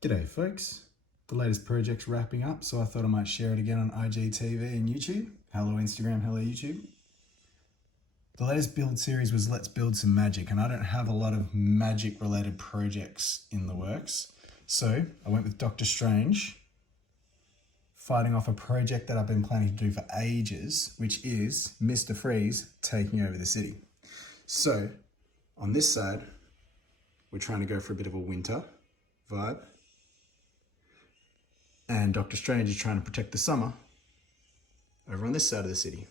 G'day folks, the latest project's wrapping up, so I thought I might share it again on IGTV and YouTube. Hello Instagram, hello YouTube. The latest build series was Let's Build Some Magic, and I don't have a lot of magic related projects in the works. So I went with Doctor Strange, fighting off a project that I've been planning to do for ages, which is Mr. Freeze taking over the city. So on this side, we're trying to go for a bit of a winter vibe. And Doctor Strange is trying to protect the summer over on this side of the city.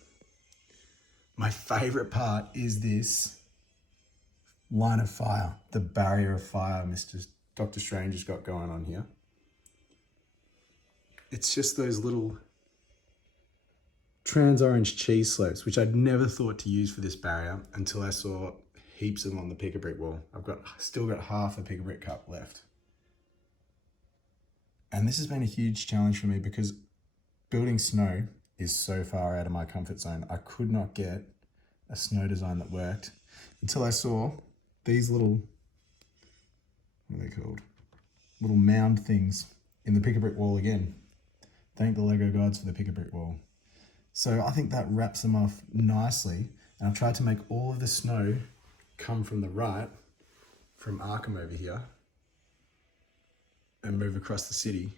My favorite part is this line of fire, the barrier of fire Doctor Strange has got going on here. It's just those little trans orange cheese slopes, which I'd never thought to use for this barrier until I saw heaps of them on the pick a brick wall. Still got half a pick a brick cup left. And this has been a huge challenge for me because building snow is so far out of my comfort zone. I could not get a snow design that worked until I saw these little, what are they called? Little mound things in the pick a brick wall again. Thank the Lego gods for the pick a brick wall. So I think that wraps them off nicely. And I've tried to make all of the snow come from the right, from Arkham over here, and move across the city.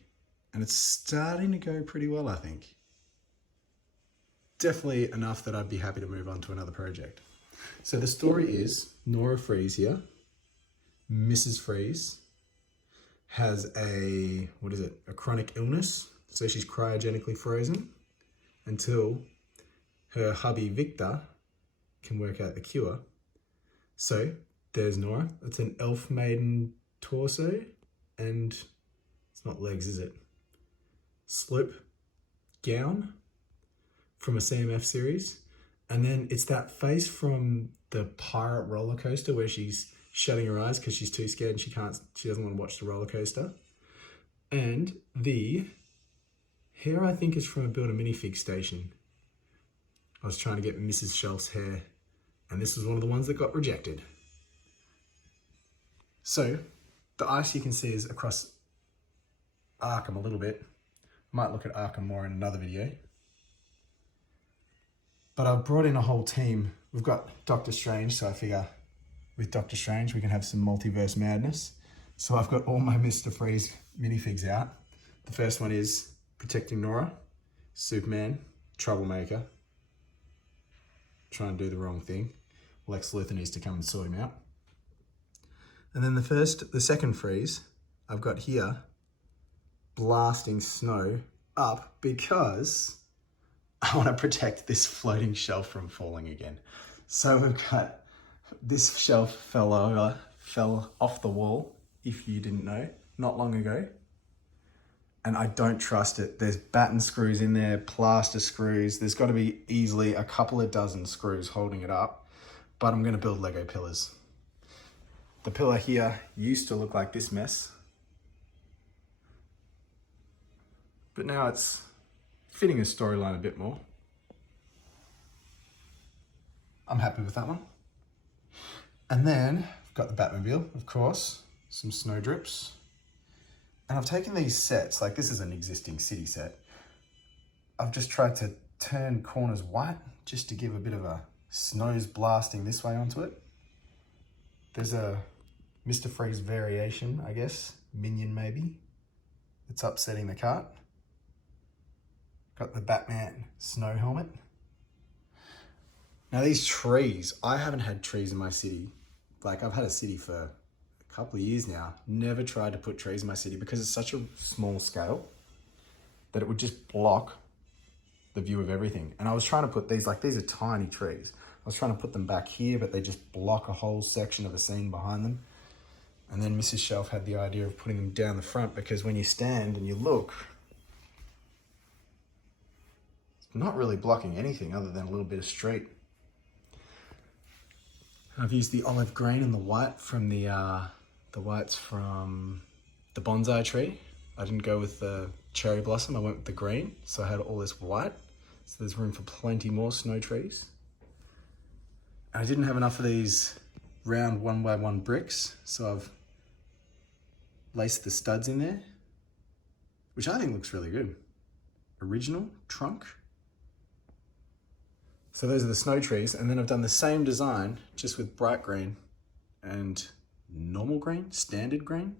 And it's starting to go pretty well, I think. Definitely enough that I'd be happy to move on to another project. So the story is Nora Freeze here, Mrs. Freeze, has a chronic illness. So she's cryogenically frozen until her hubby Victor can work out the cure. So there's Nora. It's an elf maiden torso and it's not legs, is it? Slip gown from a CMF series. And then it's that face from the pirate roller coaster where she's shutting her eyes because she's too scared and she doesn't want to watch the roller coaster. And the hair, I think, is from a Build a Minifig station. I was trying to get Mrs. Shelf's hair, and this was one of the ones that got rejected. So the ice you can see is across Arkham a little bit. Might look at Arkham more in another video. But I've brought in a whole team. We've got Doctor Strange, so I figure with Doctor Strange we can have some multiverse madness. So I've got all my Mr. Freeze minifigs out. The first one is protecting Nora, Superman, troublemaker, trying to do the wrong thing. Lex Luthor needs to come and sort him out. And then the second freeze I've got here, blasting snow up because I want to protect this floating shelf from falling again. So we've got this shelf fell off the wall, if you didn't know, not long ago. And I don't trust it. There's batten screws in there, plaster screws. There's got to be easily a couple of dozen screws holding it up, but I'm going to build Lego pillars. The pillar here used to look like this mess, but now it's fitting a storyline a bit more. I'm happy with that one. And then I've got the Batmobile, of course, some snow drips. And I've taken these sets, like this is an existing city set. I've just tried to turn corners white just to give a bit of a snow's blasting this way onto it. There's a Mr. Freeze variation, I guess, minion maybe. It's upsetting the cart. Got the Batman snow helmet. Now these trees, I haven't had trees in my city. Like I've had a city for a couple of years now. Never tried to put trees in my city because it's such a small scale that it would just block the view of everything. And I was trying to put these, like these are tiny trees. I was trying to put them back here, but they just block a whole section of a scene behind them. And then Mrs. Shelf had the idea of putting them down the front because when you stand and you look, it's not really blocking anything other than a little bit of street. I've used the olive green and the white from the whites from the bonsai tree. I didn't go with the cherry blossom, I went with the green. So I had all this white. So there's room for plenty more snow trees. And I didn't have enough of these round 1x1 bricks. So I've laced the studs in there, which I think looks really good. Original trunk. So those are the snow trees, and then I've done the same design just with bright green and normal green, standard green.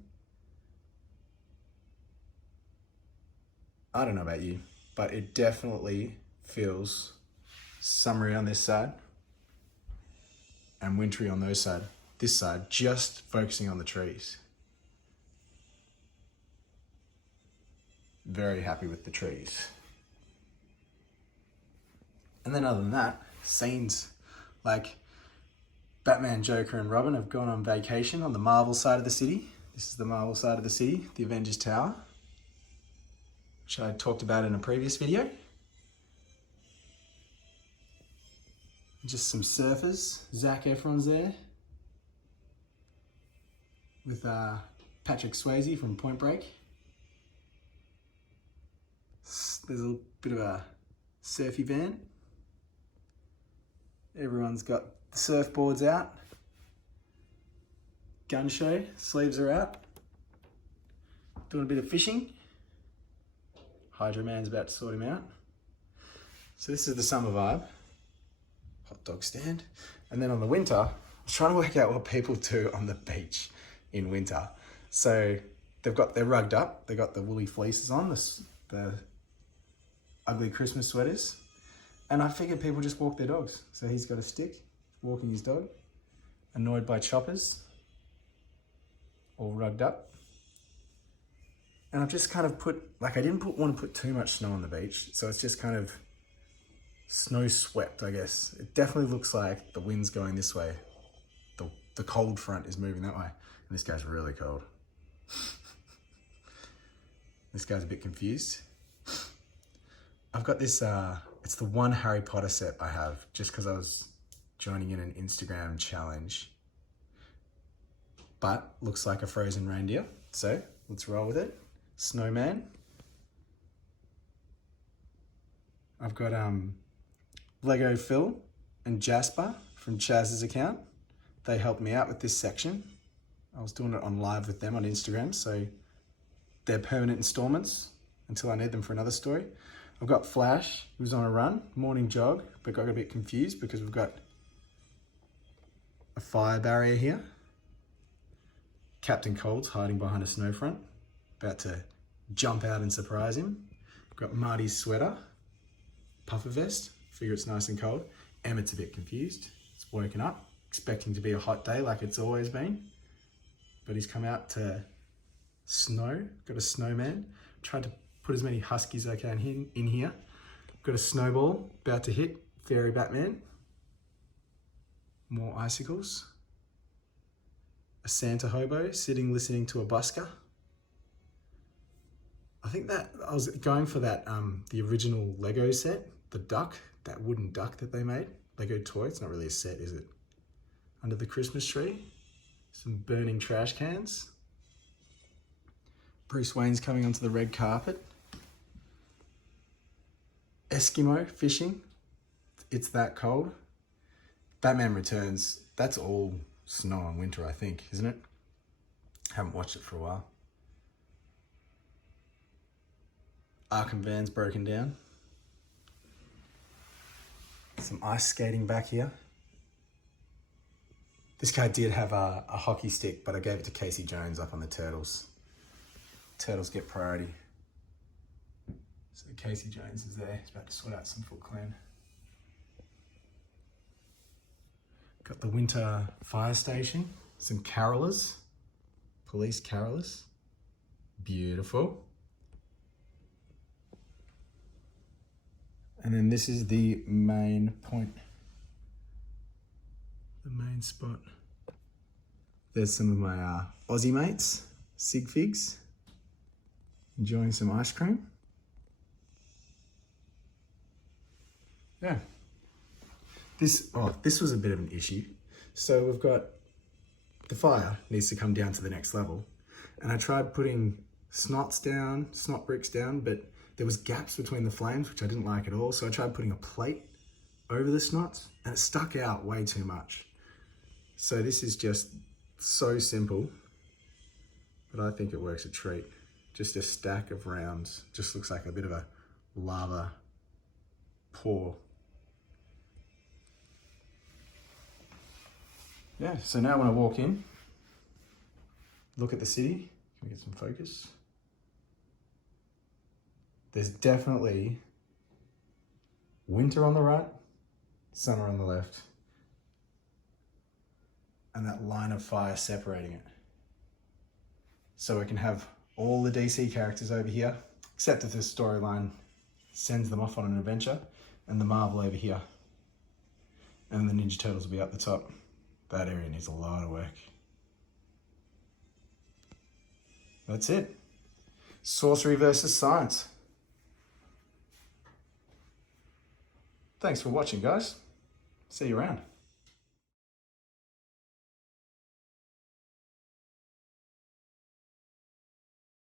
I don't know about you, but it definitely feels summery on this side and wintry on this side, just focusing on the trees. Very happy with the trees. And then other than that, scenes like Batman, Joker, and Robin have gone on vacation on the Marvel side of the city. This is the Marvel side of the city, the Avengers Tower, which I talked about in a previous video. Just some surfers. Zac Efron's there with Patrick Swayze from Point Break. There's a bit of a surfy van. Everyone's got the surfboards out. Gun show, sleeves are out. Doing a bit of fishing. Hydro Man's about to sort him out. So this is the summer vibe. Hot dog stand. And then on the winter, I was trying to work out what people do on the beach in winter. So they're rugged up. They got the woolly fleeces on, the ugly Christmas sweaters. And I figured people just walk their dogs. So he's got a stick, walking his dog, annoyed by choppers, all rugged up. And I've just kind of I didn't want to put too much snow on the beach. So it's just kind of snow swept, I guess. It definitely looks like the wind's going this way. The cold front is moving that way. And this guy's really cold. This guy's a bit confused. I've got this, it's the one Harry Potter set I have, just because I was joining in an Instagram challenge. But looks like a frozen reindeer. So let's roll with it. Snowman. I've got Lego Phil and Jasper from Chaz's account. They helped me out with this section. I was doing it on live with them on Instagram, so they're permanent installments until I need them for another story. I've got Flash, who's on a run, morning jog, but got a bit confused because we've got a fire barrier here. Captain Cold's hiding behind a snow front, about to jump out and surprise him. Got Marty's sweater, puffer vest, figure it's nice and cold. Emmett's a bit confused. It's woken up, expecting to be a hot day like it's always been. But he's come out to snow, got a snowman. Tried to put as many huskies as I can in here. Got a snowball, about to hit, Fairy Batman. More icicles. A Santa hobo sitting listening to a busker. I think that I was going for that the original Lego set, the duck, that wooden duck that they made. Lego toy, it's not really a set, is it? Under the Christmas tree. Some burning trash cans. Bruce Wayne's coming onto the red carpet. Eskimo fishing. It's that cold. Batman Returns. That's all snow and winter, I think, isn't it? Haven't watched it for a while. Arkham van's broken down. Some ice skating back here. This guy did have a hockey stick, but I gave it to Casey Jones up on the Turtles. Turtles get priority. So Casey Jones is there. He's about to sort out some Foot Clan. Got the winter fire station. Some carolers. Police carolers. Beautiful. And then this is the main point. The main spot. There's some of my Aussie mates, Sig Figs, enjoying some ice cream. Yeah. This was a bit of an issue. So we've got the fire needs to come down to the next level. And I tried putting snot bricks down, but there was gaps between the flames, which I didn't like at all. So I tried putting a plate over the snots and it stuck out way too much. So this is just so simple. but I think it works a treat. Just a stack of rounds. Just looks like a bit of a lava pour. Yeah, so now when I walk in, look at the city. Can we get some focus? There's definitely winter on the right, summer on the left, and that line of fire separating it. So we can have all the DC characters over here, except if this storyline sends them off on an adventure, and the Marvel over here. And the Ninja Turtles will be up the top. That area needs a lot of work. That's it. Sorcery versus science. Thanks for watching, guys. See you around.